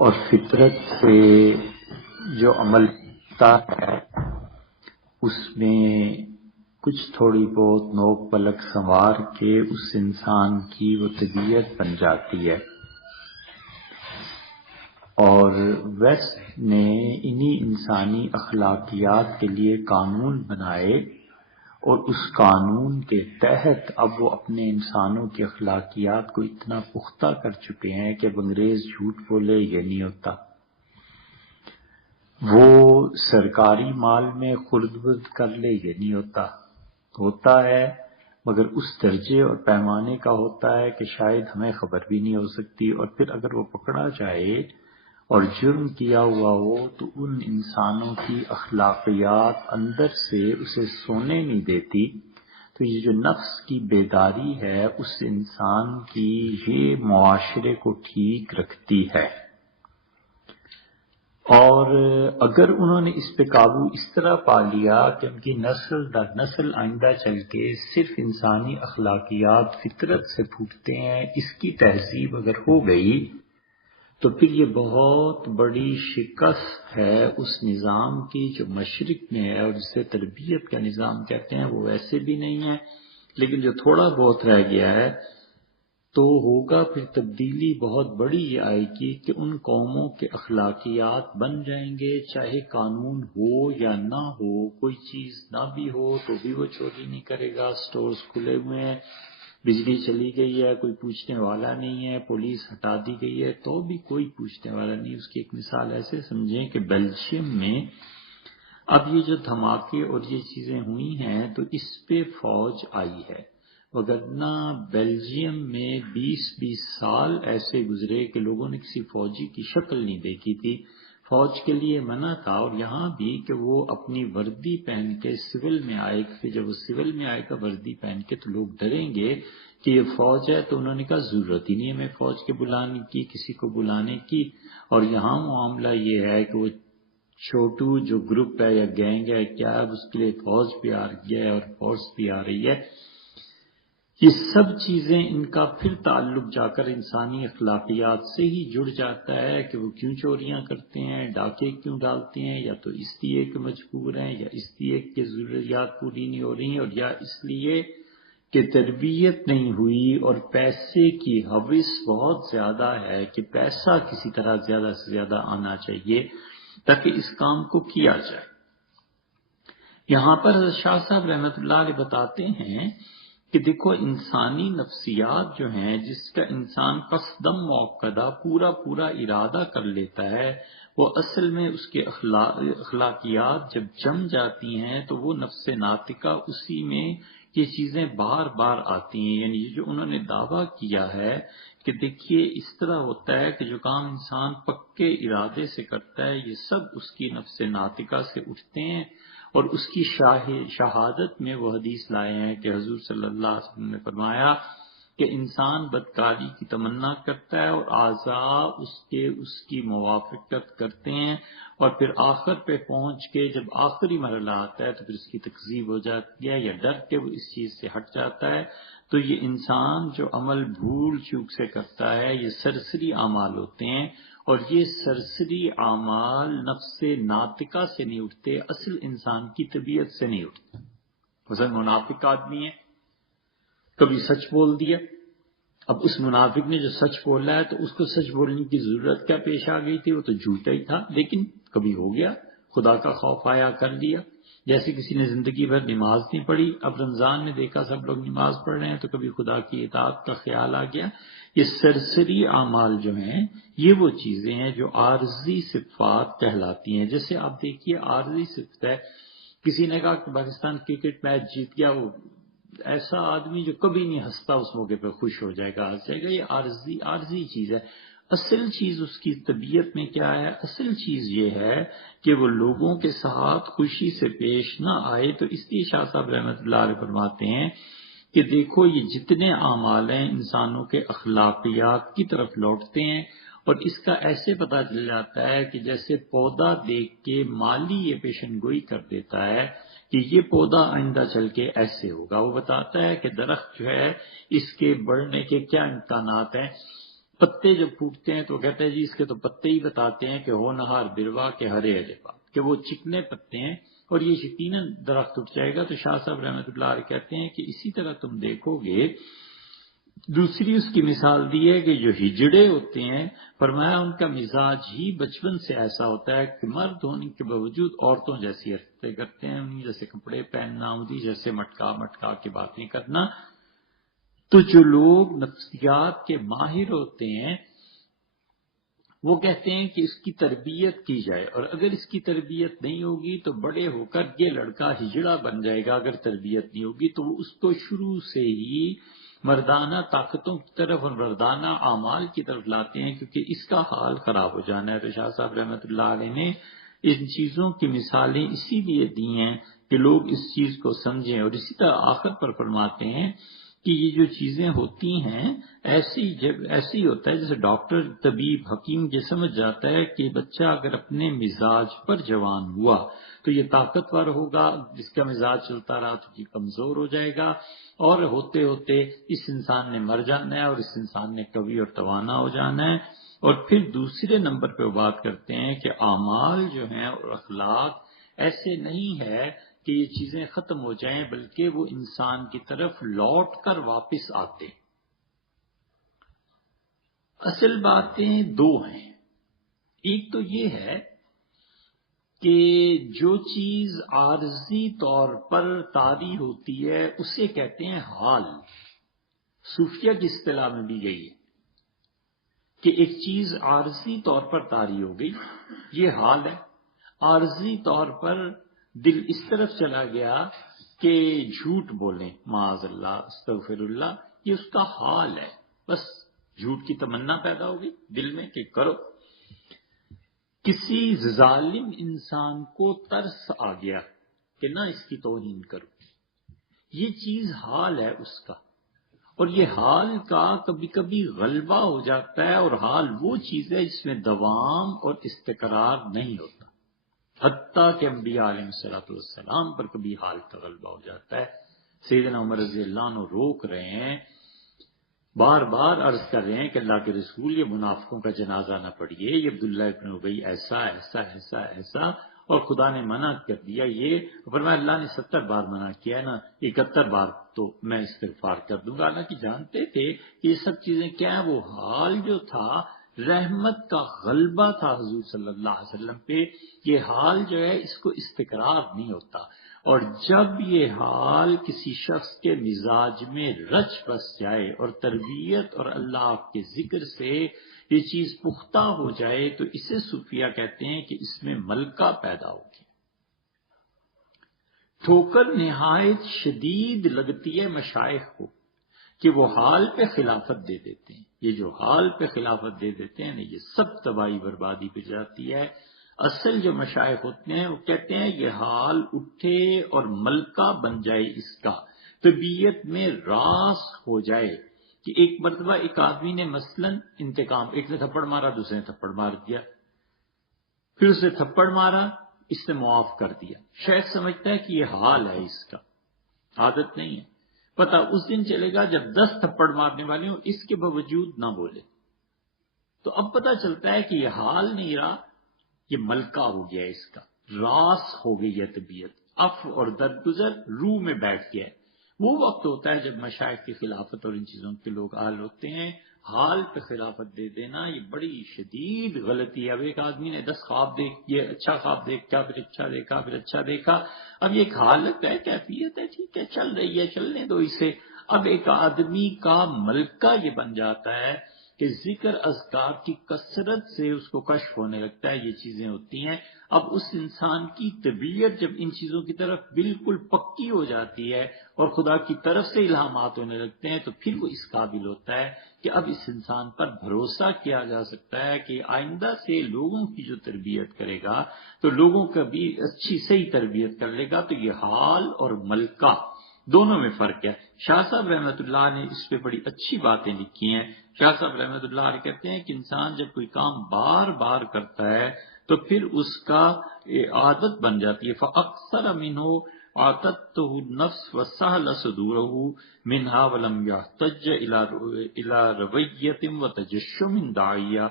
اور فطرت سے جو عمل ہوتا ہے اس میں کچھ تھوڑی بہت نوک پلک سنوار کے اس انسان کی وہ طبیعت بن جاتی ہے. اور ویسٹ نے انہی انسانی اخلاقیات کے لیے قانون بنائے اور اس قانون کے تحت اب وہ اپنے انسانوں کی اخلاقیات کو اتنا پختہ کر چکے ہیں کہ انگریز جھوٹ بولے یہ نہیں ہوتا. وہ سرکاری مال میں خرد برد کر لے یہ نہیں ہوتا ہے مگر اس درجے اور پیمانے کا ہوتا ہے کہ شاید ہمیں خبر بھی نہیں ہو سکتی. اور پھر اگر وہ پکڑا جائے اور جرم کیا ہوا ہو تو ان انسانوں کی اخلاقیات اندر سے اسے سونے نہیں دیتی. تو یہ جو نفس کی بیداری ہے اس انسان کی یہ معاشرے کو ٹھیک رکھتی ہے. اور اگر انہوں نے اس پہ قابو اس طرح پا لیا کہ ان کی نسل در نسل آئندہ چل کے صرف انسانی اخلاقیات فطرت سے پھوٹتے ہیں، اس کی تہذیب اگر ہو گئی تو پھر یہ بہت بڑی شکست ہے اس نظام کی جو مشرق میں ہے، اور جسے تربیت کا نظام کہتے ہیں. وہ ویسے بھی نہیں ہے لیکن جو تھوڑا بہت رہ گیا ہے تو ہوگا پھر تبدیلی بہت بڑی یہ آئے گی کہ ان قوموں کے اخلاقیات بن جائیں گے، چاہے قانون ہو یا نہ ہو، کوئی چیز نہ بھی ہو تو بھی وہ چوری نہیں کرے گا. سٹورز کھلے ہوئے ہیں، بجلی چلی گئی ہے، کوئی پوچھنے والا نہیں ہے، پولیس ہٹا دی گئی ہے تو بھی کوئی پوچھنے والا نہیں. اس کی ایک مثال ایسے سمجھیں کہ بیلجیم میں اب یہ جو دھماکے اور یہ چیزیں ہوئی ہیں تو اس پہ فوج آئی ہے، وگرنہ بیلجیم میں 20 سال ایسے گزرے کہ لوگوں نے کسی فوجی کی شکل نہیں دیکھی تھی. فوج کے لیے منع تھا، اور یہاں بھی کہ وہ اپنی وردی پہن کے سول میں آئے. پھر جب وہ سول میں آئے گا وردی پہن کے تو لوگ ڈریں گے کہ یہ فوج ہے، تو انہوں نے کہا ضرورت ہی نہیں ہے میں فوج کے بلانے کی، کسی کو بلانے کی. اور یہاں معاملہ یہ ہے کہ وہ چھوٹو جو گروپ ہے یا گینگ ہے کیا ہے، اس کے لیے فوج بھی آ رہی ہے اور فورس بھی آ رہی ہے. یہ سب چیزیں ان کا پھر تعلق جا کر انسانی اخلاقیات سے ہی جڑ جاتا ہے کہ وہ کیوں چوریاں کرتے ہیں، ڈاکے کیوں ڈالتے ہیں، یا تو اس لیے کہ مجبور ہیں، یا اس لیے کہ ضروریات پوری نہیں ہو رہی ہیں، اور یا اس لیے کہ تربیت نہیں ہوئی اور پیسے کی ہوس بہت زیادہ ہے کہ پیسہ کسی طرح زیادہ سے زیادہ آنا چاہیے تاکہ اس کام کو کیا جائے. یہاں پر حضرت شاہ صاحب رحمۃ اللہ علیہ بتاتے ہیں کہ دیکھو انسانی نفسیات جو ہیں، جس کا انسان قصدم موقدہ پورا ارادہ کر لیتا ہے، وہ اصل میں اس کے اخلاقیات جب جم جاتی ہیں تو وہ نفس ناطقہ اسی میں یہ چیزیں بار بار آتی ہیں. یعنی یہ جو انہوں نے دعویٰ کیا ہے کہ دیکھیے اس طرح ہوتا ہے کہ جو کام انسان پکے ارادے سے کرتا ہے یہ سب اس کی نفس ناطقہ سے اٹھتے ہیں. اور اس کی شہادت میں وہ حدیث لائے ہیں کہ حضور صلی اللہ علیہ وسلم نے فرمایا کہ انسان بدکاری کی تمنا کرتا ہے اور اعضاء اس کی موافقت کرتے ہیں، اور پھر آخر پہ پہنچ کے جب آخری مرحلہ آتا ہے تو پھر اس کی تکذیب ہو جاتی ہے یا ڈر کے وہ اس چیز سے ہٹ جاتا ہے. تو یہ انسان جو عمل بھول چوک سے کرتا ہے یہ سرسری اعمال ہوتے ہیں، اور یہ سرسری اعمال نفس ناطقہ سے نہیں اٹھتے، اصل انسان کی طبیعت سے نہیں اٹھتے. مثلا منافق آدمی ہے، کبھی سچ بول دیا، اب اس منافق نے جو سچ بولا ہے تو اس کو سچ بولنے کی ضرورت کیا پیش آ گئی تھی، وہ تو جھوٹا ہی تھا، لیکن کبھی ہو گیا خدا کا خوف آیا کر لیا. جیسے کسی نے زندگی بھر نماز نہیں پڑھی، اب رمضان میں دیکھا سب لوگ نماز پڑھ رہے ہیں تو کبھی خدا کی اطاعت کا خیال آ گیا. یہ سرسری اعمال جو ہیں یہ وہ چیزیں ہیں جو عارضی صفات کہلاتی ہیں. جیسے آپ دیکھیے عارضی صفت ہے، کسی نے کہا کہ پاکستان کرکٹ میچ جیت گیا، وہ ایسا آدمی جو کبھی نہیں ہنستا اس موقع پہ خوش ہو جائے گا، ہنس جائے گا، یہ عارضی چیز ہے. اصل چیز اس کی طبیعت میں کیا ہے؟ اصل چیز یہ ہے کہ وہ لوگوں کے ساتھ خوشی سے پیش نہ آئے. تو اس لیے شاہ صاحب رحمۃ اللہ علیہ فرماتے ہیں کہ دیکھو یہ جتنے اعمال ہیں انسانوں کے اخلاقیات کی طرف لوٹتے ہیں، اور اس کا ایسے پتہ چل جاتا ہے کہ جیسے پودا دیکھ کے مالی یہ پیشن گوئی کر دیتا ہے کہ یہ پودا آئندہ چل کے ایسے ہوگا. وہ بتاتا ہے کہ درخت جو ہے اس کے بڑھنے کے کیا امکانات ہیں. پتے جب پھوٹتے ہیں تو کہتے ہیں جی اس کے تو پتے ہی بتاتے ہیں کہ ہو نہار بروا کے ہرے ہرے بات، کہ وہ چکنے پتے ہیں اور یہ یقیناً درخت اٹھ جائے گا۔ تو شاہ صاحب رحمۃ اللہ علیہ کہتے ہیں کہ اسی طرح تم دیکھو گے، دوسری اس کی مثال دی ہے کہ جو ہجڑے ہوتے ہیں، فرمایا ان کا مزاج ہی بچپن سے ایسا ہوتا ہے کہ مرد ہونے کے باوجود عورتوں جیسی حرکتیں کرتے ہیں، انہیں جیسے کپڑے پہننا، انہیں جیسے مٹکا مٹکا کے باتیں کرنا۔ تو جو لوگ نفسیات کے ماہر ہوتے ہیں وہ کہتے ہیں کہ اس کی تربیت کی جائے، اور اگر اس کی تربیت نہیں ہوگی تو بڑے ہو کر یہ لڑکا ہجڑا بن جائے گا۔ اگر تربیت نہیں ہوگی تو وہ اس کو شروع سے ہی مردانہ طاقتوں کی طرف اور مردانہ اعمال کی طرف لاتے ہیں، کیونکہ اس کا حال خراب ہو جانا ہے۔ تو شاہ صاحب رحمۃ اللہ علیہ نے ان چیزوں کی مثالیں اسی لیے دی ہیں کہ لوگ اس چیز کو سمجھیں، اور اسی طرح آخر پر فرماتے ہیں کہ یہ جو چیزیں ہوتی ہیں ایسی ہوتا ہے جیسے ڈاکٹر طبیب حکیم یہ سمجھ جاتا ہے کہ بچہ اگر اپنے مزاج پر جوان ہوا تو یہ طاقتور ہوگا، جس کا مزاج چلتا رہا تو یہ کمزور ہو جائے گا، اور ہوتے ہوتے اس انسان نے مر جانا ہے اور اس انسان نے قوی اور توانا ہو جانا ہے۔ اور پھر دوسرے نمبر پہ وہ بات کرتے ہیں کہ اعمال جو ہیں اور اخلاق ایسے نہیں ہے کہ یہ چیزیں ختم ہو جائیں، بلکہ وہ انسان کی طرف لوٹ کر واپس آتے۔ اصل باتیں دو ہیں، ایک تو یہ ہے کہ جو چیز عارضی طور پر طاری ہوتی ہے اسے کہتے ہیں حال۔ صوفیہ کی اصطلاح میں بھی یہی ہے کہ ایک چیز عارضی طور پر طاری ہو گئی، یہ حال ہے۔ عارضی طور پر دل اس طرف چلا گیا کہ جھوٹ بولیں، معاذ اللہ استغفر اللہ، یہ اس کا حال ہے، بس جھوٹ کی تمنا پیدا ہو گئی دل میں کہ کرو۔ کسی ظالم انسان کو ترس آ گیا کہ نہ اس کی توہین کرو، یہ چیز حال ہے اس کا، اور یہ حال کا کبھی کبھی غلبہ ہو جاتا ہے، اور حال وہ چیز ہے جس میں دوام اور استقرار نہیں ہوتا، حتیٰ کہ انبیاء علیہ السلام پر کبھی حال کا غلبہ ہو جاتا ہے۔ سیدنا عمر رضی اللہ عنہ روک رہے ہیں، بار بار عرض کر رہے ہیں کہ اللہ کے رسول یہ منافقوں کا جنازہ نہ پڑھیے، یہ عبداللہ ابن ابی ایسا ایسا ایسا ایسا، اور خدا نے منع کر دیا یہ، فرمایا اللہ نے 70 بار منع کیا ہے نا، 71 بار تو میں استغفار کر دوں گا۔ حالانکہ جانتے تھے کہ یہ سب چیزیں کیا ہیں، وہ حال جو تھا رحمت کا غلبہ تھا حضور صلی اللہ علیہ وسلم پہ، یہ حال جو ہے اس کو استقرار نہیں ہوتا، اور جب یہ حال کسی شخص کے مزاج میں رچ بس جائے اور تربیت اور اللہ کے ذکر سے یہ چیز پختہ ہو جائے تو اسے صوفیہ کہتے ہیں کہ اس میں ملکہ پیدا ہوگی۔ ٹھوکر نہایت شدید لگتی ہے مشائخ کو کہ وہ حال پہ خلافت دے دیتے ہیں، یہ جو حال پہ خلافت دے دیتے ہیں یہ سب تباہی بربادی پہ جاتی ہے۔ اصل جو مشائخ ہوتے ہیں وہ کہتے ہیں یہ حال اٹھے اور ملکہ بن جائے، اس کا طبیعت میں راس ہو جائے کہ ایک مرتبہ ایک آدمی نے مثلا انتقام، ایک نے تھپڑ مارا دوسرے نے تھپڑ مار دیا، پھر اس نے تھپڑ مارا اس نے معاف کر دیا، شیخ سمجھتا ہے کہ یہ حال ہے، اس کا عادت نہیں ہے، پتہ اس دن چلے گا جب 10 تھپڑ مارنے والے ہوں اس کے باوجود نہ بولے، تو اب پتہ چلتا ہے کہ یہ حال نہیں رہا، یہ ملکہ ہو گیا، اس کا راس ہو گئی ہے طبیعت، اف اور درگزر روح میں بیٹھ گیا ہے۔ وہ وقت ہوتا ہے جب مشائخ کی خلافت اور ان چیزوں کے لوگ حال ہوتے ہیں۔ حال پہ خلافت دے دینا یہ بڑی شدید غلطی ہے۔ اب ایک آدمی نے 10 خواب دیکھ، اچھا خواب دیکھا، پھر اچھا دیکھا، پھر اچھا دیکھا، اب یہ ایک حالت ہے، کیفیت ہے، ٹھیک ہے چل رہی ہے، چلنے دو اسے۔ اب ایک آدمی کا ملکہ یہ بن جاتا ہے کہ ذکر اذکار کی کثرت سے اس کو کشف ہونے لگتا ہے، یہ چیزیں ہوتی ہیں۔ اب اس انسان کی طبیعت جب ان چیزوں کی طرف بالکل پکی ہو جاتی ہے اور خدا کی طرف سے الہامات ہونے لگتے ہیں تو پھر وہ اس قابل ہوتا ہے کہ اب اس انسان پر بھروسہ کیا جا سکتا ہے کہ آئندہ سے لوگوں کی جو تربیت کرے گا تو لوگوں کا بھی اچھی صحیح تربیت کر لے گا۔ تو یہ حال اور ملکہ دونوں میں فرق ہے۔ شاہ صاحب رحمۃ اللہ نے اس پہ بڑی اچھی باتیں لکھی ہیں۔ شاہ صاحب رحمۃ اللہ علیہ کہتے ہیں کہ انسان جب کوئی کام بار بار کرتا ہے تو پھر اس کا عادت بن جاتی ہے، فَأَكْثَرَ مِنْهُ عاتته النفس وسهل صدوره منها ولم يحتج الى رویۃ وتجشم داعیہ.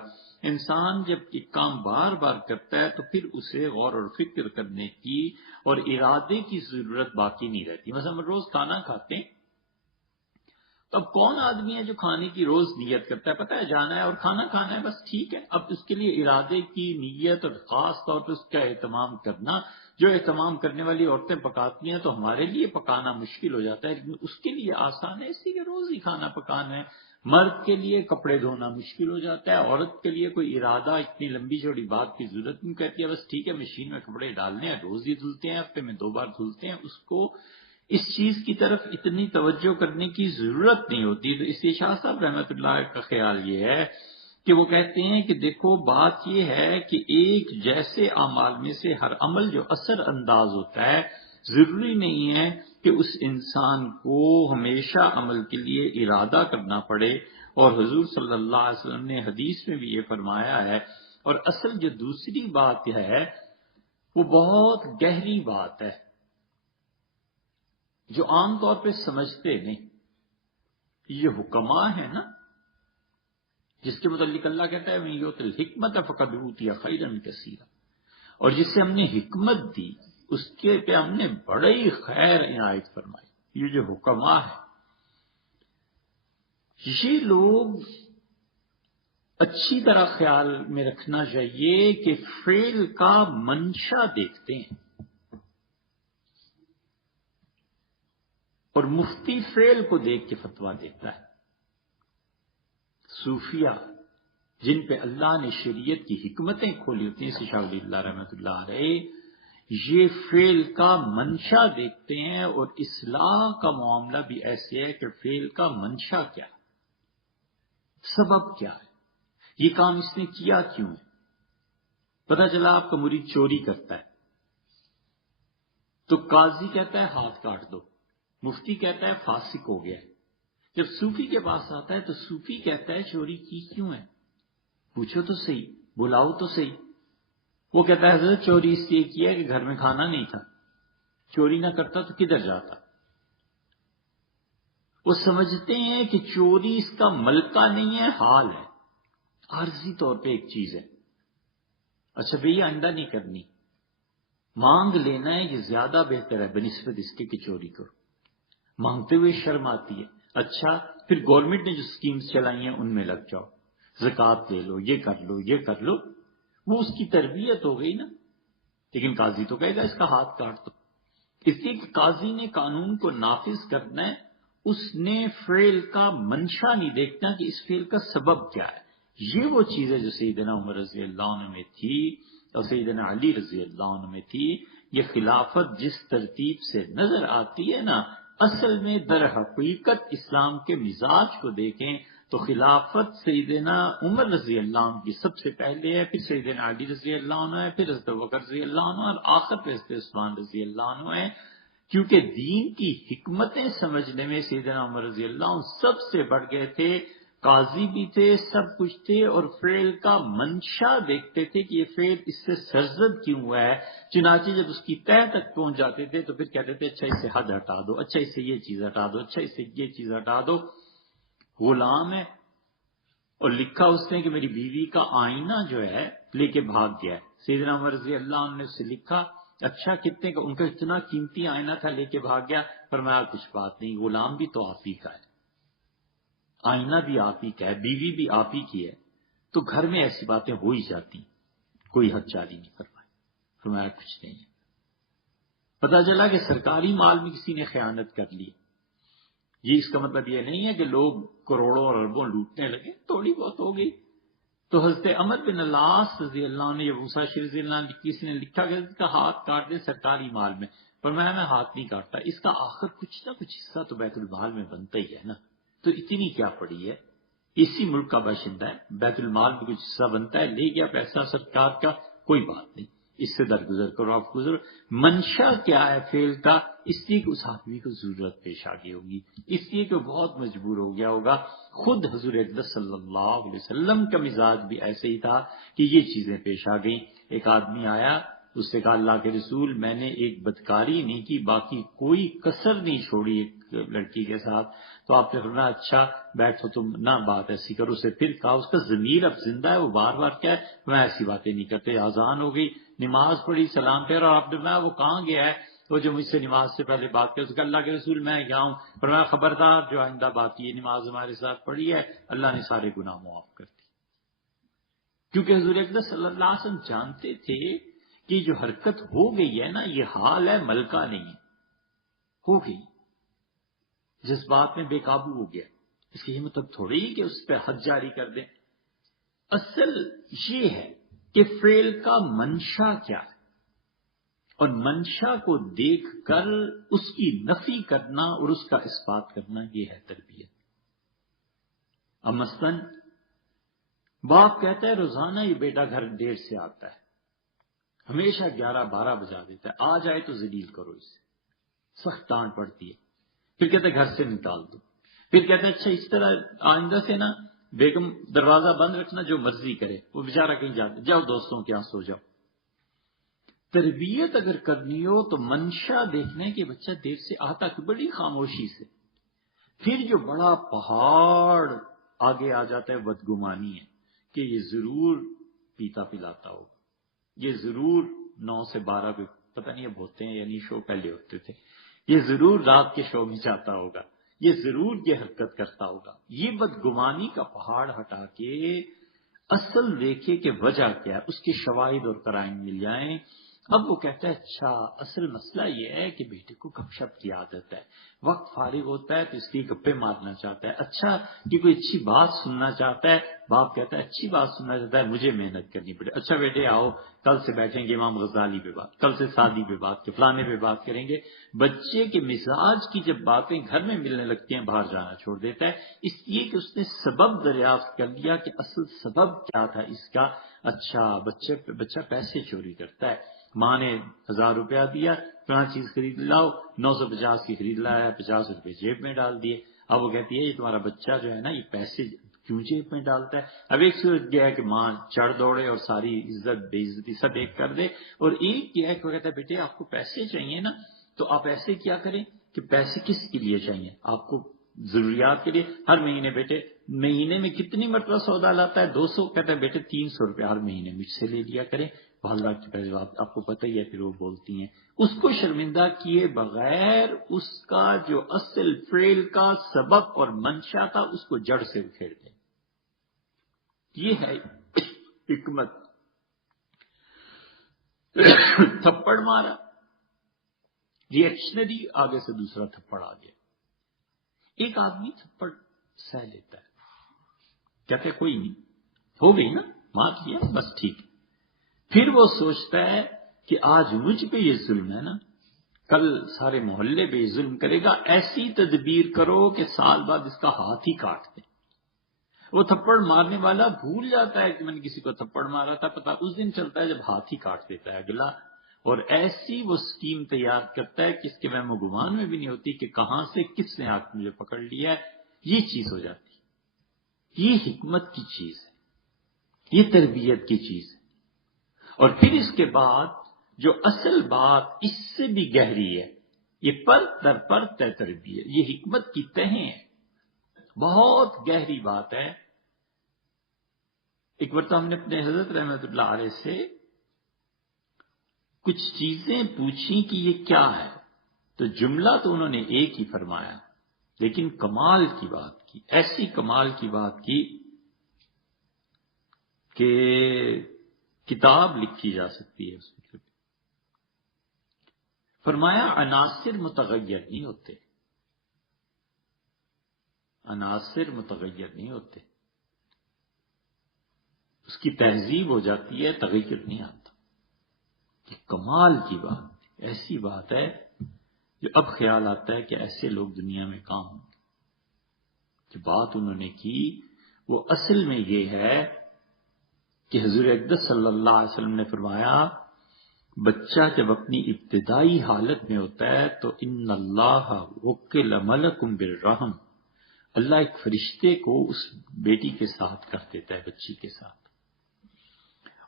انسان جب ایک کام بار بار کرتا ہے تو پھر اسے غور و فکر کرنے کی اور ارادے کی ضرورت باقی نہیں رہتی. مثلا ہم روز کھانا کھاتے ہیں تو اب کون آدمی ہے جو کھانے کی روز نیت کرتا ہے، پتہ ہے جانا ہے اور کھانا کھانا ہے، بس ٹھیک ہے. اب اس کے لیے ارادے کی نیت اور خاص طور پہ اس کا اہتمام کرنا، جو اہتمام کرنے والی عورتیں پکاتی ہیں تو ہمارے لیے پکانا مشکل ہو جاتا ہے، لیکن اس کے لیے آسان ہے، اس لیے روز ہی کھانا پکانا ہے. مرد کے لیے کپڑے دھونا مشکل ہو جاتا ہے، عورت کے لیے کوئی ارادہ اتنی لمبی چوڑی بات کی ضرورت نہیں کرتی ہے، بس ٹھیک ہے مشین میں کپڑے ڈالنے ہیں، روز ہی دھلتے ہیں، ہفتے میں 2 بار دھلتے ہیں. اس کو اس چیز کی طرف اتنی توجہ کرنے کی ضرورت نہیں ہوتی. تو اس لیے شاہ صاحب رحمۃ اللہ کا خیال یہ ہے کہ وہ کہتے ہیں کہ دیکھو بات یہ ہے کہ ایک جیسے اعمال میں سے ہر عمل جو اثر انداز ہوتا ہے، ضروری نہیں ہے کہ اس انسان کو ہمیشہ عمل کے لیے ارادہ کرنا پڑے. اور حضور صلی اللہ علیہ وسلم نے حدیث میں بھی یہ فرمایا ہے. اور اصل جو دوسری بات ہے وہ بہت گہری بات ہے جو عام طور پہ سمجھتے نہیں. یہ حکماء ہے نا جس کے متعلق اللہ کہتا ہے میں یؤتی الحکمت فقد اوتی خیرا کثیرا، اور جس سے ہم نے حکمت دی اس کے پہ ہم نے بڑی خیر عنایت فرمائی. یہ جو حکماء ہے یہ لوگ اچھی طرح خیال میں رکھنا چاہیے کہ فعل کا منشا دیکھتے ہیں، اور مفتی فعل کو دیکھ کے فتویٰ دیتا ہے. صوفیہ جن پہ اللہ نے شریعت کی حکمتیں کھولی ہوتی ہیں، شاہ ولی اللہ رحمۃ اللہ علیہ، یہ فعل کا منشا دیکھتے ہیں. اور اصلاح کا معاملہ بھی ایسے ہے کہ فعل کا منشا کیا ہے، سبب کیا ہے، یہ کام اس نے کیا کیوں ہے. پتہ چلا آپ کا مرید چوری کرتا ہے تو قاضی کہتا ہے ہاتھ کاٹ دو، مفتی کہتا ہے فاسق ہو گیا ہے. جب صوفی کے پاس آتا ہے تو صوفی کہتا ہے چوری کی کیوں ہے، پوچھو تو صحیح، بلاؤ تو صحیح. وہ کہتا ہے حضرت چوری اس لیے کیا کہ گھر میں کھانا نہیں تھا، چوری نہ کرتا تو کدھر جاتا. وہ سمجھتے ہیں کہ چوری اس کا ملکہ نہیں ہے، حال ہے، عارضی طور پہ ایک چیز ہے. اچھا بھئی آئندہ نہیں کرنی، مانگ لینا ہے، یہ زیادہ بہتر ہے بنسبت اس کے کہ چوری کرو. مانگتے ہوئے شرم آتی ہے. اچھا پھر گورنمنٹ نے جو سکیمز چلائی ہیں ان میں لگ جاؤ، زکوٰۃ لے لو، یہ کر لو، یہ کر لو. وہ اس کی تربیت ہو گئی نا. لیکن قاضی تو کہے گا اس کا ہاتھ کاٹ دو. اس لیے کہ قاضی نے قانون کو نافذ کرنا ہے، اس نے فعل کا منشا نہیں دیکھنا کہ اس فعل کا سبب کیا ہے. یہ وہ چیز ہے جو سیدنا عمر رضی اللہ عنہ میں تھی اور سیدنا علی رضی اللہ عنہ میں تھی. یہ خلافت جس ترتیب سے نظر آتی ہے نا، اصل میں در حقیقت اسلام کے مزاج کو دیکھیں تو خلافت سیدنا عمر رضی اللہ عنہ کی سب سے پہلے ہے، پھر سیدنا علی رضی اللہ عنہ ہے، پھر حضرت ابوبکر رضی اللہ عنہ اور آخر پہ حضرت عثمان رضی اللہ عنہ ہے. کیونکہ دین کی حکمتیں سمجھنے میں سیدنا عمر رضی اللہ عنہ سب سے بڑھ گئے تھے. قاضی بھی تھے، سب کچھ تھے، اور فعل کا منشا دیکھتے تھے کہ یہ فعل اس سے سرزد کیوں ہوا ہے. چنانچہ جب اس کی تہہ تک پہنچ جاتے تھے تو پھر کہتے تھے اچھا اس سے حد ہٹا دو، اچھا اس سے یہ چیز ہٹا دو، اچھا اس سے یہ چیز ہٹا دو. غلام ہے اور لکھا اس نے کہ میری بیوی کا آئینہ جو ہے لے کے بھاگ گیا ہے. سیدنا عمر رضی اللہ عنہ نے اسے لکھا اچھا کتنے کا، ان کا اتنا قیمتی آئینہ تھا لے کے بھاگ گیا. فرمایا کچھ بات نہیں، غلام بھی تو آپ ہی کا ہے، آئینہ بھی آپ ہی کا ہے، بیوی بھی آپ ہی کی ہے، تو گھر میں ایسی باتیں ہو ہی جاتی. کوئی حد جاری نہیں فرمایا. فرمایا کچھ نہیں ہے. پتہ چلا کہ سرکاری مال میں کسی نے خیانت کر لی. یہ اس کا مطلب یہ نہیں ہے کہ لوگ کروڑوں اور اربوں لوٹنے لگے، تھوڑی بہت ہو گئی. تو حضرت عمر بن العاص رضی اللہ عنہ، یہ موسیٰ رضی اللہ عنہ کسی نے لکھا کہ اس کا ہاتھ کاٹ دے سرکاری مال میں. فرمایا میں ہاتھ نہیں کاٹتا، اس کا آخر کچھ نہ کچھ حصہ تو بیت المال میں بنتا ہی ہے نا، تو اتنی کیا پڑی ہے. اسی ملک کا باشندہ ہے، بیت المال میں کچھ حصہ بنتا ہے، لے گیا پیسہ سرکار کا، کوئی بات نہیں، اس سے درگزر کرو، آپ گزرو. منشا کیا ہے فعل کا؟ اس لیے کہ اس آدمی کو ضرورت پیش آ گئی ہوگی، اس لیے کہ وہ بہت مجبور ہو گیا ہوگا. خود حضور اقدس صلی اللہ علیہ وسلم کا مزاج بھی ایسے ہی تھا کہ یہ چیزیں پیش آ گئیں. ایک آدمی آیا، اس سے کہا اللہ کے رسول میں نے ایک بدکاری نہیں کی، باقی کوئی کسر نہیں چھوڑی ایک لڑکی کے ساتھ. تو آپ نے فرمایا اچھا بیٹھو تم نہ بات ایسی کرو. اسے پھر کہا اس کا ضمیر اب زندہ ہے، وہ بار بار کیا ہے میں ایسی باتیں نہیں کرتے. اذان ہو گئی، نماز پڑھی، سلام پھیرا، اور آپ نے فرمایا وہ کہاں گیا ہے وہ جو مجھ سے نماز سے پہلے بات کرے. اس کا اللہ کے رسول میں گیا ہوں. فرمایا خبردار جو آئندہ بات یہ نماز ہمارے ساتھ پڑھی ہے اللہ نے سارے گناہ معاف کر دی. کیونکہ حضور اقدس صلی اللہ علیہ وسلم جانتے تھے کہ جو حرکت ہو گئی ہے نا یہ حال ہے ملکہ نہیں ہے، ہو گئی، جذبات میں بے قابو ہو گیا. اس کی یہ مطلب تھوڑی کہ اس پہ حد جاری کر دیں. اصل یہ ہے کہ فعل کا منشا کیا ہے، اور منشا کو دیکھ کر اس کی نفی کرنا اور اس کا اثبات کرنا یہ ہے تربیت. اب مثلاً باپ کہتا ہے روزانہ یہ بیٹا گھر دیر سے آتا ہے، ہمیشہ 11-12 بجا دیتا ہے، آ جائے تو ذلیل کرو اسے، سخت ڈانٹ پڑتی ہے. پھر کہتا ہے گھر سے نکال دو. پھر کہتا ہے اچھا اس طرح آئندہ سے نا بیگم دروازہ بند رکھنا، جو مرضی کرے، وہ بیچارہ کہیں جاتا، جاؤ دوستوں کے یہاں سو جاؤ. تربیت اگر کرنی ہو تو منشا دیکھنا کہ بچہ دیر سے آتا کہ بڑی خاموشی سے. پھر جو بڑا پہاڑ آگے آ جاتا ہے بدگمانی ہے کہ یہ ضرور پیتا پلاتا ہوگا، یہ ضرور 9 سے 12 پہ پتہ نہیں اب ہوتے ہیں یعنی شو پہلے ہوتے تھے، یہ ضرور رات کے شو میں جاتا ہوگا، یہ ضرور یہ حرکت کرتا ہوگا. یہ بدگمانی کا پہاڑ ہٹا کے اصل دیکھے کہ وجہ کیا ہے، اس کے شواہد اور قرائن مل جائیں. اب وہ کہتا ہے اچھا اصل مسئلہ یہ ہے کہ بیٹے کو گپ شپ کی عادت ہے، وقت فارغ ہوتا ہے تو اس لیے گپے مارنا چاہتا ہے. اچھا کہ کوئی اچھی بات سننا چاہتا ہے، باپ کہتا ہے اچھی بات سننا چاہتا ہے مجھے محنت کرنی پڑے. اچھا بیٹے آؤ کل سے بیٹھیں گے امام غزالی پہ بات، کل سے سعدی پہ بات کے فلانے پہ بات کریں گے. بچے کے مزاج کی جب باتیں گھر میں ملنے لگتی ہیں باہر جانا چھوڑ دیتا ہے، اس لیے کہ اس نے سبب دریافت کر لیا کہ اصل سبب کیا تھا اس کا. اچھا بچہ پیسے چوری کرتا ہے، ماں نے 1000 روپیہ دیا فلاں چیز خرید لاؤ، 950 کی خرید لایا، 50 روپے جیب میں ڈال دیے. اب وہ کہتی ہے یہ تمہارا بچہ جو ہے نا یہ پیسے کیوں جیب میں ڈالتا ہے. اب ایک صورت یہ ہے کہ ماں چڑھ دوڑے اور ساری عزت بے عزتی سب ایک کر دے، اور ایک یہ ہے کہ وہ کہتا ہے بیٹے آپ کو پیسے چاہیے نا تو آپ ایسے کیا کریں کہ پیسے کس کے لیے چاہیے آپ کو، ضروریات کے لیے. ہر مہینے بیٹے مہینے میں کتنی مرتبہ سودا لاتا ہے 200، کہتا ہے بیٹے 300 روپے ہر مہینے مجھ سے لے لیا کریں. اللہ کی پہلے آپ کو پتہ ہی ہے پھر وہ بولتی ہیں. اس کو شرمندہ کیے بغیر اس کا جو اصل فعل کا سبب اور منشا تھا اس کو جڑ سے اکھیڑ دیں. یہ ہے حکمت. تھپڑ مارا، ریئیکشنری، آگے سے دوسرا تھپڑ آ گیا. ایک آدمی تھپڑ سہ لیتا ہے، کہتے کوئی نہیں ہو گئی نا مار لیا بس ٹھیک. پھر وہ سوچتا ہے کہ آج مجھ پہ یہ ظلم ہے نا، کل سارے محلے پہ یہ ظلم کرے گا، ایسی تدبیر کرو کہ سال بعد اس کا ہاتھ ہی کاٹ دے. وہ تھپڑ مارنے والا بھول جاتا ہے کہ میں نے کسی کو تھپڑ مارا تھا، پتا اس دن چلتا ہے جب ہاتھ ہی کاٹ دیتا ہے اگلا. اور ایسی وہ سکیم تیار کرتا ہے کہ اس کے وہم و گمان میں بھی نہیں ہوتی کہ کہاں سے کس نے ہاتھ مجھے پکڑ لیا ہے. یہ چیز ہو جاتی، یہ حکمت کی چیز ہے، یہ تربیت کی چیز ہے. اور پھر اس کے بعد جو اصل بات اس سے بھی گہری ہے، یہ پرت در پرت ہے تربیت، یہ حکمت کی تہیں ہیں، بہت گہری بات ہے. ایک بار تو ہم نے اپنے حضرت رحمت اللہ علیہ سے کچھ چیزیں پوچھی کہ یہ کیا ہے، تو جملہ تو انہوں نے ایک ہی فرمایا لیکن کمال کی بات کی، ایسی کمال کی بات کی کہ کتاب لکھی جا سکتی ہے اس میں. فرمایا عناصر متغیر نہیں ہوتے، عناصر متغیر نہیں ہوتے، اس کی تہذیب ہو جاتی ہے تغیر نہیں آتا. یہ کمال کی بات، ایسی بات ہے جو اب خیال آتا ہے کہ ایسے لوگ دنیا میں کام ہوں. جو بات انہوں نے کی وہ اصل میں یہ ہے کہ حضور اقدس صلی اللہ علیہ وسلم نے فرمایا بچہ جب اپنی ابتدائی حالت میں ہوتا ہے تو ان اللہ وکل ملکم بالرحم، اللہ ایک فرشتے کو اس بیٹی کے ساتھ کر دیتا ہے، بچی کے ساتھ.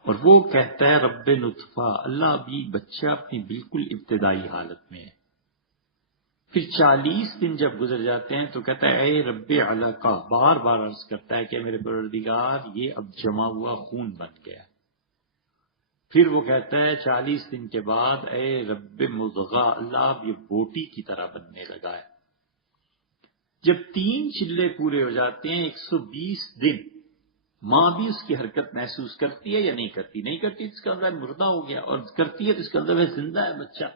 اور وہ کہتا ہے رب نطفہ، اللہ ابھی بچہ اپنی بالکل ابتدائی حالت میں ہے. پھر 40 دن جب گزر جاتے ہیں تو کہتا ہے اے رب علقہ، بار بار عرض کرتا ہے کہ میرے پروردگار یہ اب جمع ہوا خون بن گیا. پھر وہ کہتا ہے 40 دن کے بعد اے رب مضغہ، اللہ اب یہ بوٹی کی طرح بننے لگا ہے. جب 3 چلے پورے ہو جاتے ہیں 120 دن، ماں بھی اس کی حرکت محسوس کرتی ہے یا نہیں کرتی؟ نہیں کرتی، اس کا اندر مردہ ہو گیا، اور کرتی ہے تو اس کے اندر زندہ ہے بچہ.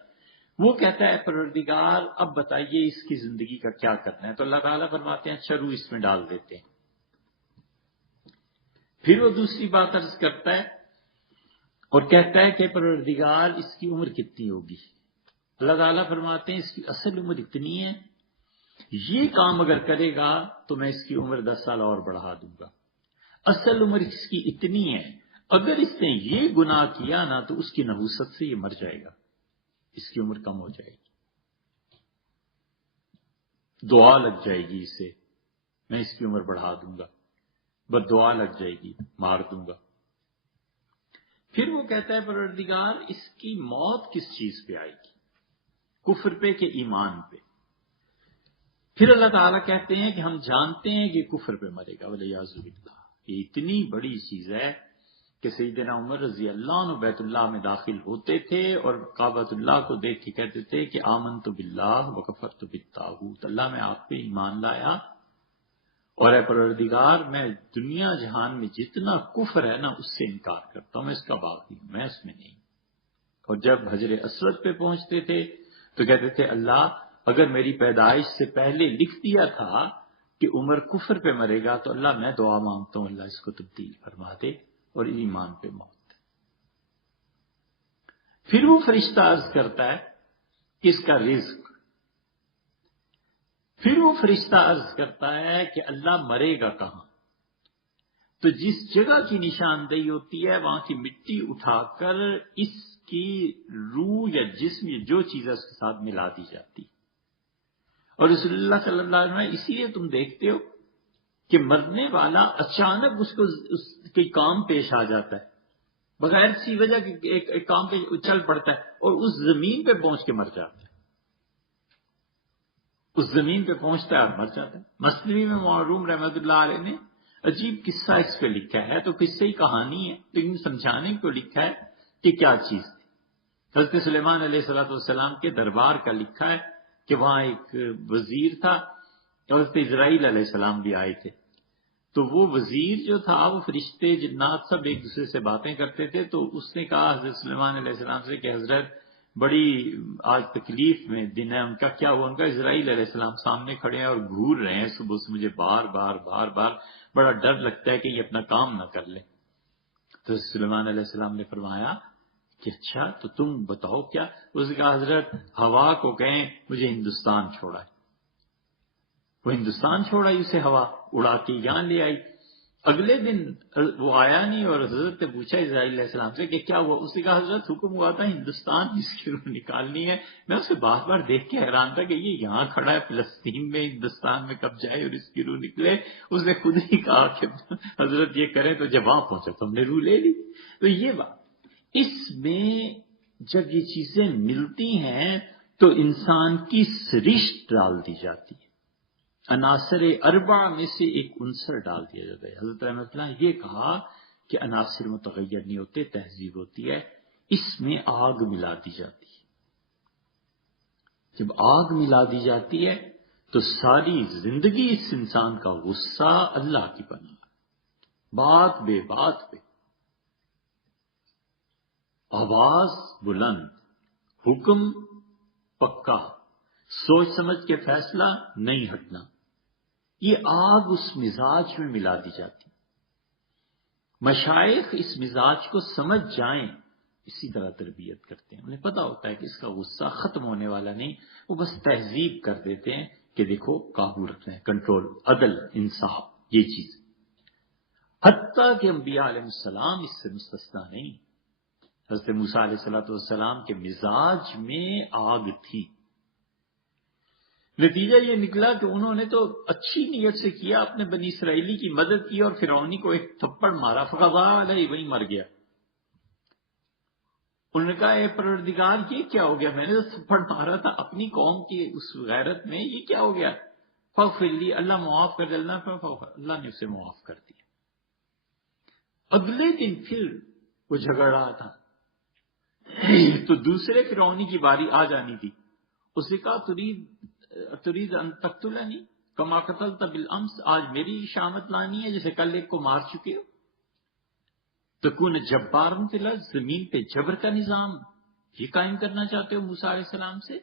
وہ کہتا ہے پروردگار اب بتائیے اس کی زندگی کا کیا کرنا ہے؟ تو اللہ تعالیٰ فرماتے ہیں اچھا روح اس میں ڈال دیتے ہیں. پھر وہ دوسری بات عرض کرتا ہے اور کہتا ہے کہ پروردگار اس کی عمر کتنی ہوگی؟ اللہ تعالیٰ فرماتے ہیں اس کی اصل عمر اتنی ہے، یہ کام اگر کرے گا تو میں اس کی عمر 10 سال اور بڑھا دوں گا. اصل عمر اس کی اتنی ہے، اگر اس نے یہ گناہ کیا نا تو اس کی نحوست سے یہ مر جائے گا، اس کی عمر کم ہو جائے گی. دعا لگ جائے گی اسے، میں اس کی عمر بڑھا دوں گا، بس دعا لگ جائے گی، مار دوں گا. پھر وہ کہتا ہے پروردگار اس کی موت کس چیز پہ آئے گی؟ کفر پہ کہ ایمان پہ؟ پھر اللہ تعالیٰ کہتے ہیں کہ ہم جانتے ہیں کہ کفر پہ مرے گا، والیاذ باللہ. یہ اتنی بڑی چیز ہے کہ سیدنا عمر رضی اللہ عنہ بیت اللہ میں داخل ہوتے تھے اور کعبۃ اللہ کو دیکھ کے کہتے تھے کہ آمنت باللہ وکفرت بالطاغوت، اللہ میں آپ پہ ایمان لایا اور اے پروردگار میں دنیا جہان میں جتنا کفر ہے نا اس سے انکار کرتا ہوں، میں اس کا باغی ہوں، میں اس میں نہیں. اور جب حجر اسود پہ پہنچتے تھے تو کہتے تھے اللہ اگر میری پیدائش سے پہلے لکھ دیا تھا کہ عمر کفر پہ مرے گا تو اللہ میں دعا مانگتا ہوں اللہ اس کو تبدیل فرما دے اور ایمان پہ موت. پھر وہ فرشتہ عرض کرتا ہے کہ اس کا رزق. پھر وہ فرشتہ عرض کرتا ہے کہ اللہ مرے گا کہاں؟ تو جس جگہ کی نشاندہی ہوتی ہے وہاں کی مٹی اٹھا کر اس کی روح یا جسم یا جو چیز ہے اس کے ساتھ ملا دی جاتی. اور رسول اللہ صلی اللہ علیہ وسلم اسی لیے تم دیکھتے ہو کہ مرنے والا اچانک اس کو اس کے کام پیش آ جاتا ہے بغیر کسی وجہ کے، ایک کام پہ چل پڑتا ہے اور اس زمین پہ پہنچ کے مر جاتا ہے، اس زمین پہ پہنچتا ہے اور مر جاتا ہے. مسلمی میں معروم رحمۃ اللہ علیہ نے عجیب قصہ اس پہ لکھا ہے، تو قصے ہی کہانی ہے لیکن سمجھانے کو لکھا ہے کہ کیا چیز تھی. حضرت سلیمان علیہ الصلوۃ والسلام کے دربار کا لکھا ہے کہ وہاں ایک وزیر تھا اور حضرت اسرائیل علیہ السلام بھی آئے تھے. تو وہ وزیر جو تھا وہ فرشتے جنات سب ایک دوسرے سے باتیں کرتے تھے. تو اس نے کہا حضرت سلیمان علیہ السلام سے کہ حضرت بڑی آج تکلیف میں دن ہے. ان کا کیا ہوا؟ ان کا اسرائیل علیہ السلام سامنے کھڑے ہیں اور گھور رہے ہیں صبح سے، مجھے بار بار بڑا ڈر لگتا ہے کہ یہ اپنا کام نہ کر لیں. تو سلیمان علیہ السلام نے فرمایا کہ اچھا تو تم بتاؤ کیا؟ اس نے کہا حضرت ہوا کو کہیں مجھے ہندوستان چھوڑا ہے. وہ ہندوستان چھوڑائی اسے ہوا اڑا کے یہاں لے آئی. اگلے دن وہ آیا نہیں اور حضرت نے پوچھا اسرائیل علیہ السلام سے کہ کیا ہوا؟ اس نے کہا حضرت حکم ہوا تھا ہندوستان جس کی روح نکالنی ہے. میں اسے بار بار دیکھ کے حیران تھا کہ یہ یہاں کھڑا ہے فلسطین میں، ہندوستان میں کب جائے اور اس کی روح نکلے. اس نے خود ہی کہا کہ حضرت یہ کریں، تو جب وہاں پہنچا تو ہم نے روح لے لی. تو یہ بات اس میں جب یہ چیزیں ملتی ہیں تو انسان کی سرشت ڈال دی جاتی ہے، عناصر اربع میں سے ایک عنصر ڈال دیا جاتا ہے. حضرت رحمۃ اللہ یہ کہا کہ عناصر متغیر نہیں ہوتے، تہذیب ہوتی ہے. اس میں آگ ملا دی جاتی ہے. جب آگ ملا دی جاتی ہے تو ساری زندگی اس انسان کا غصہ اللہ کی پناہ، بات بے بات پہ، آواز بلند، حکم پکا، سوچ سمجھ کے فیصلہ نہیں ہٹنا. یہ آگ اس مزاج میں ملا دی جاتی. مشائخ اس مزاج کو سمجھ جائیں اسی طرح تربیت کرتے ہیں. انہیں پتا ہوتا ہے کہ اس کا غصہ ختم ہونے والا نہیں، وہ بس تہذیب کر دیتے ہیں کہ دیکھو قابو رکھنا ہے، کنٹرول، عدل، انصاف، یہ چیز. حتیٰ کہ انبیاء علیہ السلام اس سے مستثنا نہیں. حضرت موسیٰ علیہ السلام کے مزاج میں آگ تھی. نتیجہ یہ نکلا کہ انہوں نے تو اچھی نیت سے کیا، اپنے بنی اسرائیلی کی مدد کی اور فرعونی کو ایک تھپڑ مارا، فقضا علیہ، وہیں مر گیا. انہوں نے کہا اے پروردگار یہ کیا ہو گیا، میں نے تو تھپڑ مارا تھا اپنی قوم کی اس غیرت میں، یہ کیا ہو گیا؟ فاغفر لی، اللہ معاف کر دے، اللہ نے اسے معاف کر دیا۔ اگلے دن پھر وہ جھگڑ رہا تھا تو دوسرے فرعونی کی باری آ جانی تھی، اس نے کہا ترید ان تقتلنی کما قتلت بالامس، آج میری شامت لانی ہے جیسے کل ایک کو مار چکے ہو۔ تکون جبارن فی الارض، زمین پہ جبر کا نظام یہ قائم کرنا چاہتے ہو موسیٰ علیہ السلام سے؟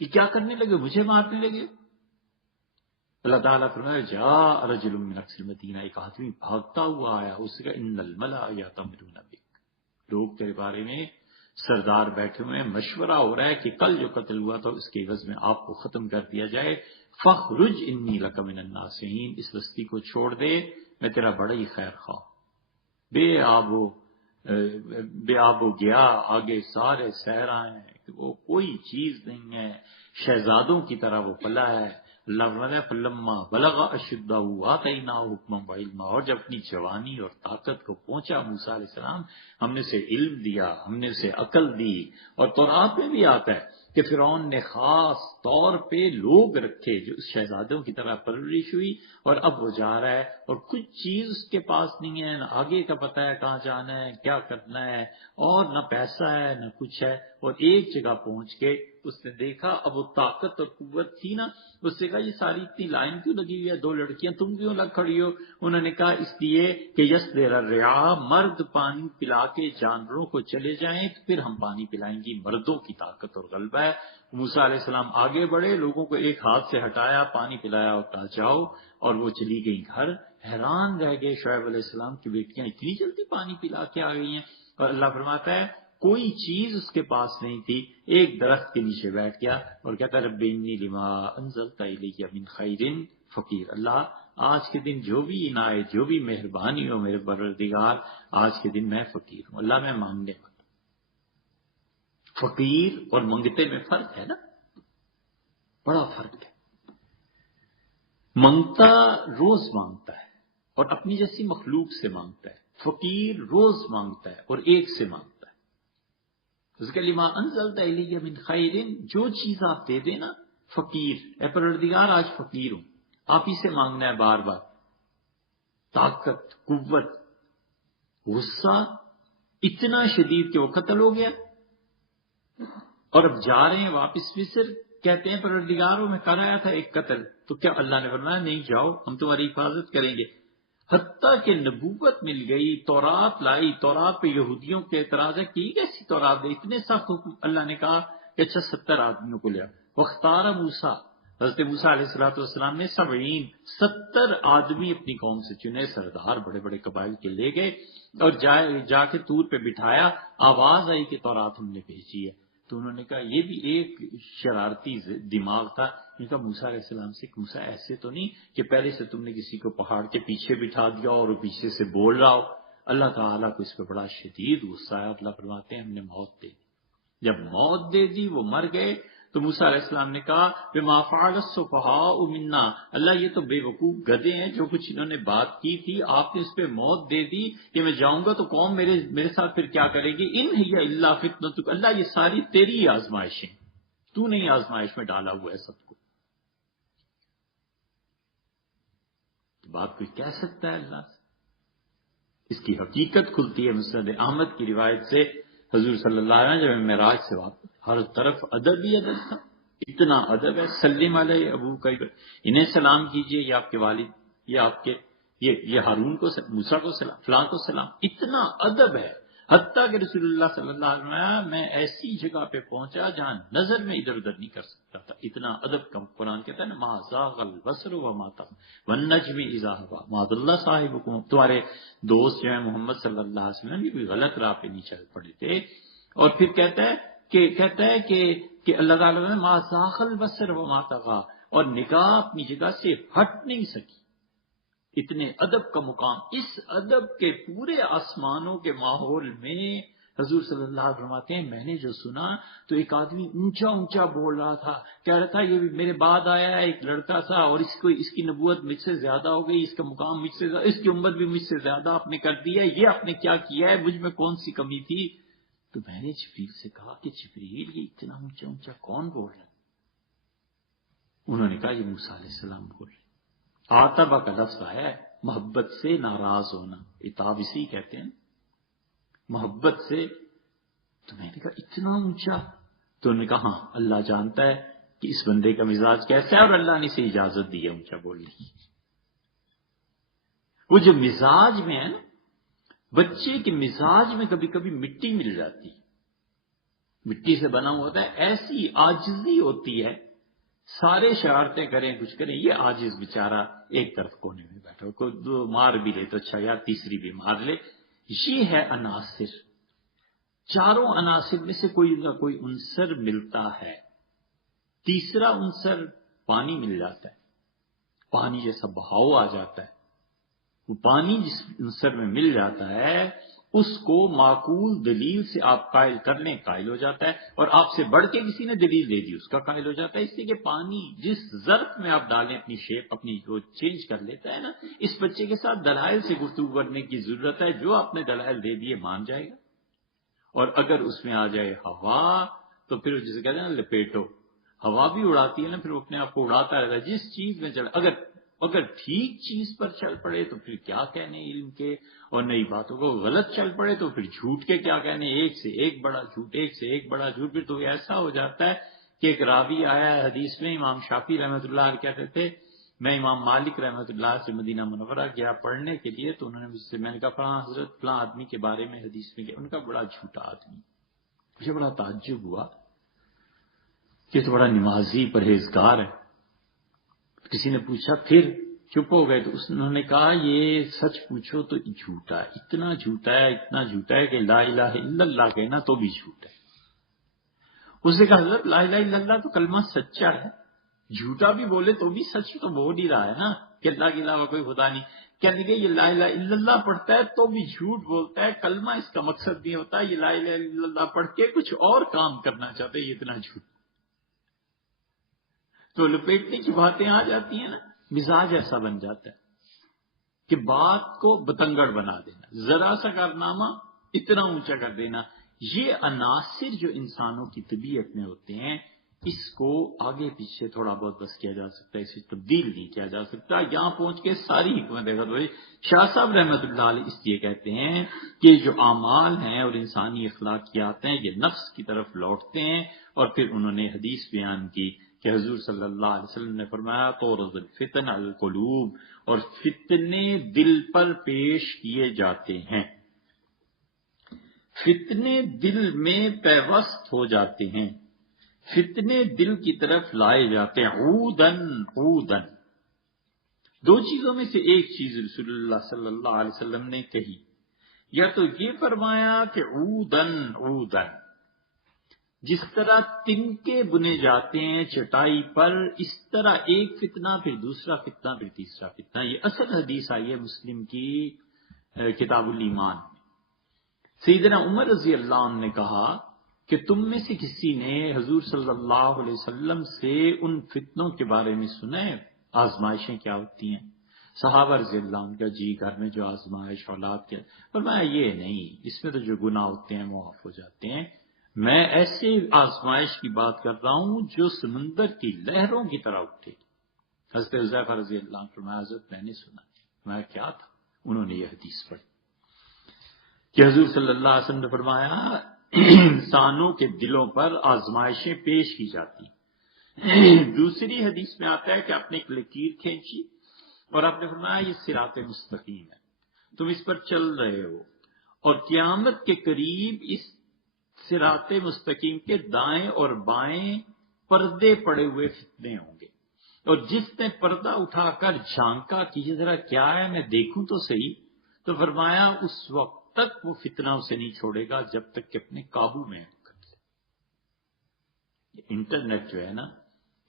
کہ کیا کرنے لگے، مجھے مارنے لگے؟ اللہ تعالیٰ فرمایا جاء رجل من اقصى المدینہ، ایک آدمی بھاگتا ہوا آیا، اس کا ان الملأ یأتمرون بک، لوگ تیرے بارے میں سردار بیٹھے ہوئے ہیں، مشورہ ہو رہا ہے کہ کل جو قتل ہوا تھا اس کے عوض میں آپ کو ختم کر دیا جائے، فاخرج انی لک من الناصحین، اس بستی کو چھوڑ دے، میں تیرا بڑا ہی خیر خواہ۔ بے آب و گیا، آگے سارے صحرا ہیں کہ وہ کوئی چیز نہیں ہے، شہزادوں کی طرح وہ پلا ہے۔ اللہ فرماتا ہے فلما بلغ اشدہ آتیناہ حکما وعلما، اور جب اپنی جوانی اور طاقت کو پہنچا موسیٰ علیہ السلام، ہم نے اسے علم دیا، ہم نے اسے عقل دی۔ اور تورات میں بھی آتا ہے کہ فرعون نے خاص طور پہ لوگ رکھے جو اس شہزادوں کی طرح پرورش ہوئی، اور اب وہ جا رہا ہے اور کچھ چیز اس کے پاس نہیں ہے، نہ آگے کا پتہ ہے کہاں جانا ہے، کیا کرنا ہے، اور نہ پیسہ ہے نہ کچھ ہے، اور ایک جگہ پہنچ کے اس نے دیکھا، اب وہ طاقت اور قوت تھی نا، اس نے کہا یہ ساری اتنی لائن کیوں لگی ہوئی ہے، دو لڑکیاں تم کیوں لگ کھڑی ہو؟ انہوں نے کہا اس لیے کہ یس دیر الرعاء، مرد پانی پلا کے جانوروں کو چلے جائیں تو پھر ہم پانی پلائیں گی، مردوں کی طاقت اور غلبہ ہے۔ موسیٰ علیہ السلام آگے بڑھے، لوگوں کو ایک ہاتھ سے ہٹایا، پانی پلایا اور کہا جاؤ، اور وہ چلی گئی گھر۔ حیران رہ گئے شعیب علیہ السلام کی بیٹیاں اتنی جلدی پانی پلا کے آ گئی ہیں، اور اللہ فرماتا ہے کوئی چیز اس کے پاس نہیں تھی، ایک درخت کے نیچے بیٹھ گیا اور کہتا رب انی لما انزلت الی من خیر فقیر، اللہ آج کے دن جو بھی عنایت، جو بھی مہربانی ہو میرے پروردگار، آج کے دن میں فقیر ہوں، اللہ میں مانگنے والا۔ فقیر اور منگتے میں فرق ہے نا، بڑا فرق ہے۔ منگتا روز مانگتا ہے اور اپنی جیسی مخلوق سے مانگتا ہے، فقیر روز مانگتا ہے اور ایک سے مانگتا ہے۔ اس کے لما انزلت الی من خیر، جو چیز آپ دے دیں نا، فقیر، اے پروردگار آج فقیر ہوں، آپ ہی سے مانگنا ہے بار بار۔ طاقت، قوت، غصہ اتنا شدید کہ وہ قتل ہو گیا، اور اب جا رہے ہیں واپس مصر، کہتے ہیں پروردگاروں میں کر آیا تھا ایک قتل، تو کیا اللہ نے فرمایا نہیں جاؤ ہم تمہاری حفاظت کریں گے؟ حتیٰ کہ نبوت مل گئی، تورات لائی، تورات پہ یہودیوں کے اعتراض ہے کہ کیسی تورات ہے، اتنے سخت حکم، اللہ نے کہا کہ اچھا 70 آدمیوں کو لیا، واختار موسیٰ، حضرت موسیٰ علیہ السلام نے 70 آدمی اپنی قوم سے چنے، سردار بڑے بڑے قبائل کے لے گئے، اور جا کے طور پہ بٹھایا، آواز آئی کہ تورات ہم نے بھیجی ہے۔ تو انہوں نے کہا یہ بھی ایک شرارتی دماغ تھا، ان کا موسیٰ علیہ السلام سے، موسیٰ ایسے تو نہیں کہ پہلے سے تم نے کسی کو پہاڑ کے پیچھے بٹھا دیا اور وہ پیچھے سے بول رہا ہو۔ اللہ تعالیٰ کو اس پہ بڑا شدید غصہ ہے، اللہ فرماتے ہیں ہم نے موت دے دی۔ جب موت دے دی وہ مر گئے، تو موسیٰ علیہ السلام نے کہا بما فعل السفہاء منا، اللہ یہ تو بے وقوف گدھے ہیں، جو کچھ انہوں نے بات کی تھی آپ نے اس پہ موت دے دی کہ میں جاؤں گا تو قوم میرے ساتھ پھر کیا کرے گی؟ ان ہی الا فتنتک، اللہ یہ ساری تیری آزمائشیں، تو نہیں آزمائش میں ڈالا ہوا ہے سب کو۔ بات کوئی کہہ سکتا ہے اللہ سے؟ اس کی حقیقت کھلتی ہے مسند احمد کی روایت سے، حضور صلی اللہ علیہ وسلم جب معراج سے واپس، ہر طرف ادب ہی ادب تھا، اتنا ادب ہے، سلم علیہ ابو کا، انہیں سلام کیجئے، یہ آپ کے والد، یہ آپ کے یہ ہارون کو، موسیٰ کو سلام، فلاں کو سلام، اتنا ادب ہے۔ حتیٰ کہ رسول اللہ صلی اللہ علیہ وسلم میں ایسی جگہ پہ پہنچا جہاں نظر میں ادھر ادھر نہیں کر سکتا تھا، اتنا ادب کا قرآن کہتا ہے نا ما زاغ البصر وما طغى والنجم اذا هوى ما ضل صاحبكم، تمہارے دوست جو ہیں محمد صلی اللہ علیہ وسلم یہ بھی غلط راہ پہ نہیں چل پڑے تھے۔ اور پھر کہتا ہے کہ اللہ تعالیٰ نے ما زاغ البصر وما طغى، اور نگاہ اپنی جگہ سے ہٹ نہیں سکی، اتنے ادب کا مقام۔ اس ادب کے پورے آسمانوں کے ماحول میں حضور صلی اللہ علیہ وسلم فرماتے ہیں میں نے جو سنا تو ایک آدمی اونچا اونچا بول رہا تھا، کہہ رہا تھا یہ بھی میرے بعد آیا ہے ایک لڑکا تھا، اور اس کی نبوت مجھ سے زیادہ ہو گئی، اس کا مقام مجھ سے زیادہ، اس کی امت بھی مجھ سے زیادہ آپ نے کر دی ہے، یہ آپ نے کیا کیا ہے، مجھ میں کون سی کمی تھی؟ تو میں نے جبریل سے کہا کہ جبریل یہ اتنا اونچا اونچا کون بول رہا ہے؟ انہوں نے کہا یہ موسیٰ علیہ السلام بول رہے. آتبہ کا لفظ آیا ہے محبت سے ناراض ہونا، عتاب اسی کہتے ہیں محبت سے. تو میں نے کہا اتنا اونچا؟ تو انہوں نے کہا ہاں اللہ جانتا ہے کہ اس بندے کا مزاج کیسا ہے اور اللہ نے اسے اجازت دی ہے اونچا بولنے کی. وہ جو مزاج میں ہے نا، بچے کے مزاج میں کبھی کبھی مٹی مل جاتی ہے، مٹی سے بنا ہوا ہوتا ہے، ایسی عاجزی ہوتی ہے، سارے شرارتیں کریں کچھ کریں، یہ عاجز بیچارہ ایک طرف کونے میں بیٹھا ہو، کوئی دو مار بھی لے تو اچھا یار تیسری بھی مار لے. یہ ہے عناصر، چاروں عناصر میں سے کوئی نہ کوئی عنصر ملتا ہے. تیسرا عنصر پانی مل جاتا ہے، پانی جیسا بہاؤ آ جاتا ہے. وہ پانی جس عنصر میں مل جاتا ہے اس کو معقول دلیل سے آپ قائل کر لیں قائل ہو جاتا ہے، اور آپ سے بڑھ کے کسی نے دلیل دے دی اس کا قائل ہو جاتا ہے. اس لیے کہ پانی جس ظرف میں آپ ڈالیں اپنی شیپ اپنی جو چینج کر لیتا ہے نا، اس بچے کے ساتھ دلائل سے گفتگو کرنے کی ضرورت ہے. جو آپ نے دلائل دے دیے مان جائے گا. اور اگر اس میں آ جائے ہوا تو پھر جسے کہتے ہیں نا لپیٹو، ہوا بھی اڑاتی ہے نا، پھر وہ اپنے آپ کو اڑاتا رہتا ہے. جس چیز میں چل اگر ٹھیک چیز پر چل پڑے تو پھر کیا کہنے علم کے، اور نئی باتوں کو غلط چل پڑے تو پھر جھوٹ کے کیا کہنے، ایک سے ایک بڑا جھوٹ، ایک سے ایک بڑا جھوٹ. پھر تو ایسا ہو جاتا ہے کہ ایک راوی آیا ہے حدیث میں، امام شافعی رحمۃ اللہ علیہ کہتے تھے میں امام مالک رحمۃ اللہ سے مدینہ منورہ گیا پڑھنے کے لیے، تو انہوں نے مجھ سے، میں نے کہا فلاں حضرت فلاں آدمی کے بارے میں حدیث میں ان کا بڑا جھوٹا آدمی. مجھے بڑا تعجب ہوا کہ تو بڑا نمازی پرہیزگار ہے. کسی نے پوچھا پھر چپ ہو گئے، تو انہوں نے کہا یہ سچ پوچھو تو جھوٹا ہے، اتنا جھوٹا ہے اتنا جھوٹا ہے کہ لا الہ الا اللہ کہنا تو بھی جھوٹ ہے. اس نے کہا حضرت لا الہ الا اللہ تو کلمہ سچا ہے، جھوٹا بھی بولے تو بھی سچ تو بول ہی رہا ہے نا کہ اللہ کے علاوہ کوئی خدا نہیں. کہنے کہ یہ لا الہ الا اللہ پڑھتا ہے تو بھی جھوٹ بولتا ہے، کلمہ اس کا مقصد نہیں ہوتا، یہ لا الہ الا اللہ پڑھ کے کچھ اور کام کرنا چاہتے ہیں، یہ اتنا جھوٹ. تو لپیٹنے کی باتیں آ جاتی ہیں نا، مزاج ایسا بن جاتا ہے کہ بات کو بتنگڑ بنا دینا، ذرا سا کارنامہ اتنا اونچا کر دینا. یہ عناصر جو انسانوں کی طبیعت میں ہوتے ہیں، اس کو آگے پیچھے تھوڑا بہت بس کیا جا سکتا ہے، اسے تبدیل نہیں کیا جا سکتا. یہاں پہنچ کے ساری حکمت شاہ صاحب رحمۃ اللہ علیہ اس لیے کہتے ہیں کہ جو اعمال ہیں اور انسانی اخلاقیات ہیں یہ نفس کی طرف لوٹتے ہیں. اور پھر انہوں نے حدیث بیان کی کہ حضور صلی اللہ علیہ وسلم نے فرمایا تورد الفتن القلوب، اور فتنے دل پر پیش کیے جاتے ہیں، فتنے دل میں پیوست ہو جاتے ہیں، فتنے دل کی طرف لائے جاتے ہیں. عودن عودن، دو چیزوں میں سے ایک چیز رسول اللہ صلی اللہ علیہ وسلم نے کہی، یا تو یہ فرمایا کہ عودن عودن، جس طرح تنکے بنے جاتے ہیں چٹائی پر، اس طرح ایک فتنہ پھر دوسرا فتنہ پھر تیسرا فتنہ. یہ اصل حدیث آئی ہے مسلم کی کتاب الایمان میں. سیدنا عمر رضی اللہ عنہ نے کہا کہ تم میں سے کسی نے حضور صلی اللہ علیہ وسلم سے ان فتنوں کے بارے میں سنا ہے، آزمائشیں کیا ہوتی ہیں؟ صحابہ رضی اللہ عنہ کا جی گھر میں جو آزمائش اولاد کے، فرمایا یہ نہیں، اس میں تو جو گناہ ہوتے ہیں معاف ہو جاتے ہیں، میں ایسے آزمائش کی بات کر رہا ہوں جو سمندر کی لہروں کی طرح اٹھے. حضرت حذیفہ رضی اللہ عنہ فرمایا حضرت میں نے سنا. میں کیا تھا؟ انہوں نے یہ حدیث پڑھی کہ حضور صلی اللہ علیہ وسلم نے فرمایا انسانوں کے دلوں پر آزمائشیں پیش کی جاتی. دوسری حدیث میں آتا ہے کہ آپ نے ایک لکیر کھینچی اور آپ نے فرمایا یہ صراط مستقیم ہے، تم اس پر چل رہے ہو، اور قیامت کے قریب اس صراط مستقیم کے دائیں اور بائیں پردے پڑے ہوئے فتنے ہوں گے، اور جس نے پردہ اٹھا کر جھانکا کہ یہ ذرا کیا ہے میں دیکھوں تو صحیح، تو فرمایا اس وقت تک وہ فتنہ اسے نہیں چھوڑے گا جب تک کہ اپنے قابو میں کر لے. انٹرنیٹ جو ہے نا،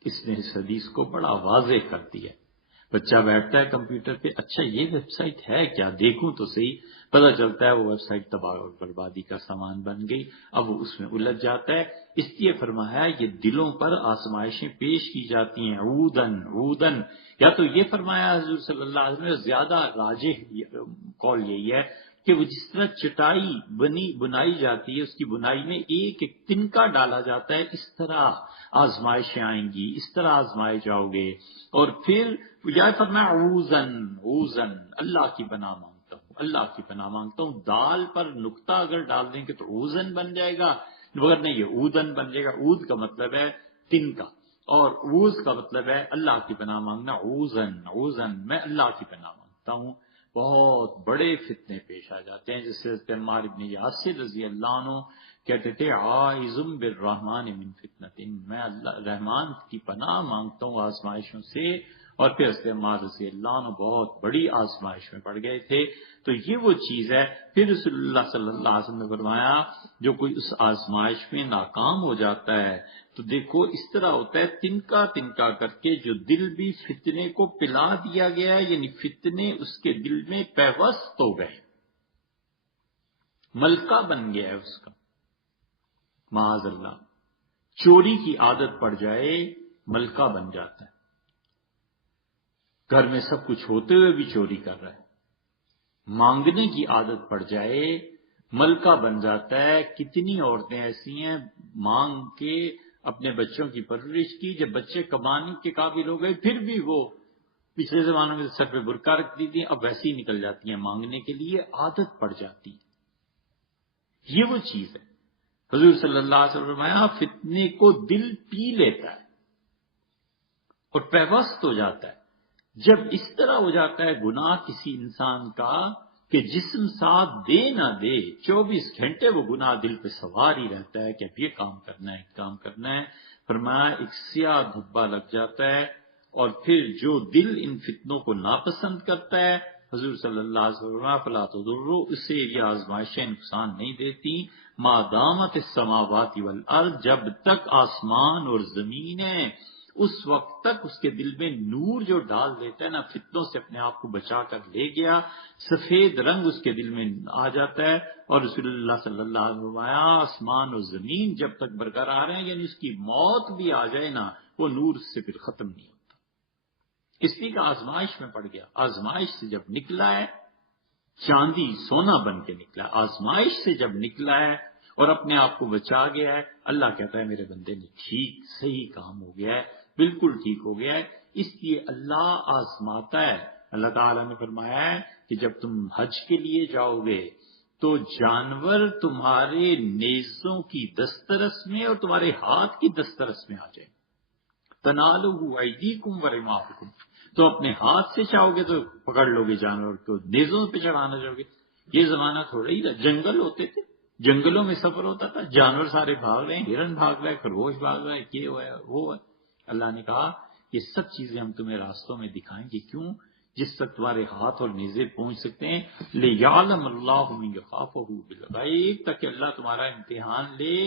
اس نے اس حدیث کو بڑا واضح کر دیا. بچہ بیٹھتا ہے کمپیوٹر پہ، اچھا یہ ویب سائٹ ہے کیا، دیکھوں تو صحیح، پتہ چلتا ہے وہ ویب سائٹ تباہ اور بربادی کا سامان بن گئی. اب وہ اس میں الجھ جاتا ہے. اس لیے فرمایا یہ دلوں پر آزمائشیں پیش کی جاتی ہیں عودن عودن. یا تو یہ فرمایا حضور صلی اللہ علیہ وسلم، زیادہ راجح قول یہی ہے کہ وہ جس طرح چٹائی بنائی جاتی ہے، اس کی بنائی میں ایک ایک تنکا ڈالا جاتا ہے، اس طرح آزمائشیں آئیں گی، اس طرح آزمائے جاؤ گے۔ اور پھر یا فرمایا اوزن، اللہ کی پناہ مانگتا ہوں، اللہ کی پناہ مانگتا ہوں۔ دال پر نقطہ اگر ڈال دیں گے تو اوزن بن جائے گا، مگر نہیں، یہ اودن بن جائے گا۔ اود کا مطلب ہے تنکا، اور اوز کا مطلب ہے اللہ کی پناہ مانگنا۔ اوزن، میں اللہ کی پناہ مانگتا ہوں۔ بہت بڑے فتنے پیش آ جاتے ہیں، جیسے حضرت عمار بن یاسر رضی اللہ عنہ کہتے تھے عائذم بالرحمن من فتنۃ، میں اللہ رحمان کی پناہ مانگتا ہوں آزمائشوں سے۔ اور پھر حضرت عمار رضی اللہ عنہ بہت بڑی آزمائش میں پڑ گئے تھے۔ تو یہ وہ چیز ہے۔ پھر رسول اللہ صلی اللہ علیہ وسلم نے فرمایا جو کوئی اس آزمائش میں ناکام ہو جاتا ہے تو دیکھو اس طرح ہوتا ہے، تنکا تنکا کر کے جو دل بھی فتنے کو پلا دیا گیا ہے، یعنی فتنے اس کے دل میں پیوست ہو گئے، ملکہ بن گیا ہے اس کا، معاذ اللہ۔ چوری کی عادت پڑ جائے ملکہ بن جاتا ہے، گھر میں سب کچھ ہوتے ہوئے بھی چوری کر رہا ہے۔ مانگنے کی عادت پڑ جائے ملکہ بن جاتا ہے۔ کتنی عورتیں ایسی ہیں مانگ کے اپنے بچوں کی پرورش کی، جب بچے کمانے کے قابل ہو گئے پھر بھی وہ پچھلے زمانوں میں سر پہ برقع رکھتی تھی، اب ویسے ہی نکل جاتی ہیں مانگنے کے لیے، عادت پڑ جاتی ہے۔ یہ وہ چیز ہے، حضور صلی اللہ علیہ وسلم نے فرمایا فتنے کو دل پی لیتا ہے اور پیوست ہو جاتا ہے۔ جب اس طرح ہو جاتا ہے گناہ کسی انسان کا کہ جسم ساتھ دے نہ دے، 24 گھنٹے وہ گناہ دل پہ سوار ہی رہتا ہے کہ اب یہ کام کرنا ہے، کام کرنا ہے۔ فرمایا ایک سیاہ دھبا لگ جاتا ہے، اور پھر جو دل ان فتنوں کو ناپسند کرتا ہے، حضور صلی اللہ علیہ وسلم فلا تضروا، اسے یہ آزمائشیں نقصان نہیں دیتی، ما دامت السماوات والارض، جب تک آسمان اور زمین ہے اس وقت تک اس کے دل میں نور جو ڈال دیتا ہے نا، فتنوں سے اپنے آپ کو بچا کر لے گیا، سفید رنگ اس کے دل میں آ جاتا ہے۔ اور رسول اللہ صلی اللہ علیہ وسلم آسمان اور زمین جب تک برقرار ہیں، یعنی اس کی موت بھی آ جائے نا، وہ نور اس سے پھر ختم نہیں ہوتا۔ اس لیے کہ آزمائش میں پڑ گیا، آزمائش سے جب نکلا ہے چاندی سونا بن کے نکلا، آزمائش سے جب نکلا ہے اور اپنے آپ کو بچا گیا ہے، اللہ کہتا ہے میرے بندے نے ٹھیک صحیح کام ہو گیا ہے، بالکل ٹھیک ہو گیا ہے۔ اس لیے اللہ آزماتا ہے۔ اللہ تعالیٰ نے فرمایا ہے کہ جب تم حج کے لیے جاؤ گے تو جانور تمہارے نیزوں کی دسترس میں اور تمہارے ہاتھ کی دسترس میں آ جائیں، تنالوا ایدیکم ورماحکم، تو اپنے ہاتھ سے چاہو گے تو پکڑ لو گے جانور کو، نیزوں پہ چڑھانا چاہو گے۔ یہ زمانہ تھوڑا ہی تھا، جنگل ہوتے تھے، جنگلوں میں سفر ہوتا تھا، جانور سارے بھاگ رہے ہیں، ہرن بھاگ رہا ہے، خرگوش بھاگ رہا ہے، یہ ہوا ہے وہ ہے۔ اللہ نے کہا یہ سب چیزیں ہم تمہیں راستوں میں دکھائیں گے، کیوں؟ جس تک تمہارے ہاتھ اور نیزے پہنچ سکتے ہیں، لِيَعْلَمَ اللَّهُ مَن يَخَافُهُ بِالْغَيْبِ، تاکہ اللہ تمہارا امتحان لے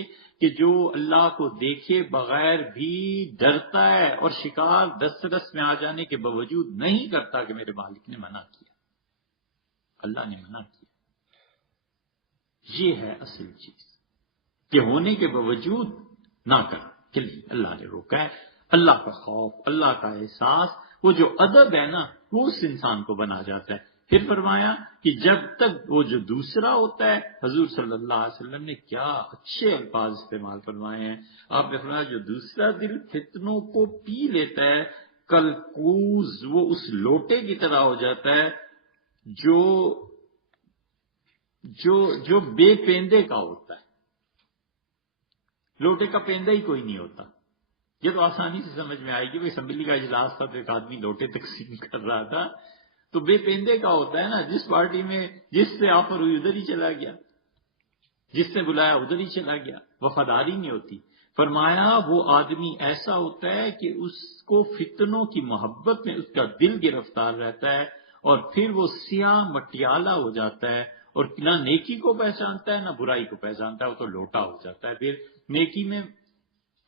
کہ جو اللہ کو دیکھے بغیر بھی ڈرتا ہے اور شکار دسترس میں آ جانے کے باوجود نہیں کرتا کہ میرے مالک نے منع کیا، اللہ نے منع کیا۔ یہ ہے اصل چیز کہ ہونے کے باوجود نہ کر، کہ نہیں اللہ نے روکا ہے۔ اللہ کا خوف، اللہ کا احساس، وہ جو ادب ہے نا، وہ اس انسان کو بنا جاتا ہے۔ پھر فرمایا کہ جب تک وہ جو دوسرا ہوتا ہے، حضور صلی اللہ علیہ وسلم نے کیا اچھے الفاظ استعمال فرمائے ہیں۔ آپ نے فرمایا جو دوسرا دل فتنوں کو پی لیتا ہے، کلکوز، وہ اس لوٹے کی طرح ہو جاتا ہے جو بے پیندے کا ہوتا ہے۔ لوٹے کا پیندہ ہی کوئی نہیں ہوتا۔ یہ تو آسانی سے سمجھ میں آئے گی، وہ اسمبلی کا اجلاس تھا تو ایک آدمی لوٹے تقسیم کر رہا تھا، تو بے پیندے کا ہوتا ہے نا، جس پارٹی میں جس سے آفر ہوئی ادھر ہی چلا گیا، جس سے بلایا ادھر ہی چلا گیا، وفاداری نہیں ہوتی۔ فرمایا وہ آدمی ایسا ہوتا ہے کہ اس کو فتنوں کی محبت میں اس کا دل گرفتار رہتا ہے، اور پھر وہ سیاہ مٹیالہ ہو جاتا ہے، اور نہ نیکی کو پہچانتا ہے نہ برائی کو پہچانتا ہے، وہ تو لوٹا ہو جاتا ہے۔ پھر نیکی میں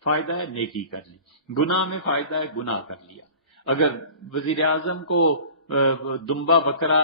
فائدہ ہے نیکی کر لی، گناہ میں فائدہ ہے گناہ کر لیا۔ اگر وزیر اعظم کو دمبا بکرا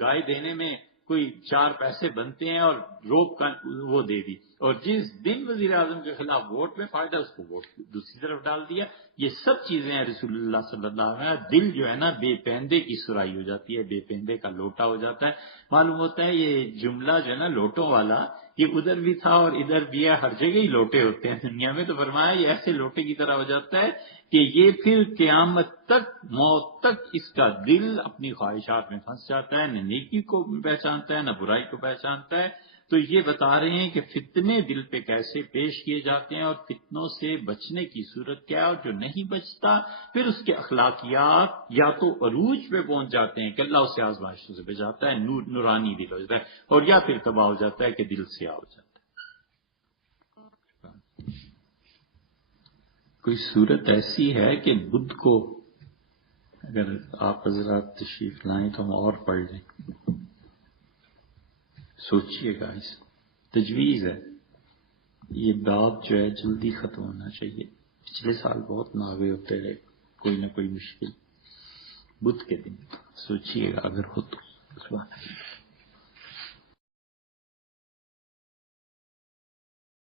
گائے دینے میں کوئی 4 پیسے بنتے ہیں اور روپ کا وہ دے دی، اور جس دن وزیر اعظم کے خلاف ووٹ میں فائدہ، اس کو ووٹ دوسری طرف ڈال دیا۔ یہ سب چیزیں ہیں رسول اللہ صلی اللہ علیہ وسلم. دل جو ہے نا بے پیندے کی سرائی ہو جاتی ہے، بے پیندے کا لوٹا ہو جاتا ہے. معلوم ہوتا ہے یہ جملہ جو ہے نا لوٹوں والا، یہ ادھر بھی تھا اور ادھر بھی ہے، ہر جگہ ہی لوٹے ہوتے ہیں دنیا میں. تو فرمایا یہ ایسے لوٹے کی طرح ہو جاتا ہے کہ یہ پھر قیامت تک، موت تک اس کا دل اپنی خواہشات میں پھنس جاتا ہے، نہ نیکی کو پہچانتا ہے نہ برائی کو پہچانتا ہے. تو یہ بتا رہے ہیں کہ فتنے دل پہ کیسے پیش کیے جاتے ہیں اور فتنوں سے بچنے کی صورت کیا ہے، اور جو نہیں بچتا پھر اس کے اخلاقیات یا تو عروج پہ پہنچ جاتے ہیں کہ اللہ اسے آزمائشوں سے بچاتا ہے، نورانی دل ہو جاتا ہے، اور یا پھر تباہ ہو جاتا ہے کہ دل سیاہ ہو جاتا ہے. کوئی صورت ایسی ہے کہ بدھ کو، اگر آپ حضرات تشریف لائیں تو ہم اور پڑھ لیں، سوچئے گا. اس تجویز ہے، یہ باب جو ہے جلدی ختم ہونا چاہیے. پچھلے سال بہت ناوے ہوتے رہے، کوئی نہ کوئی مشکل. بدھ کے دن سوچئے گا اگر ہو تو.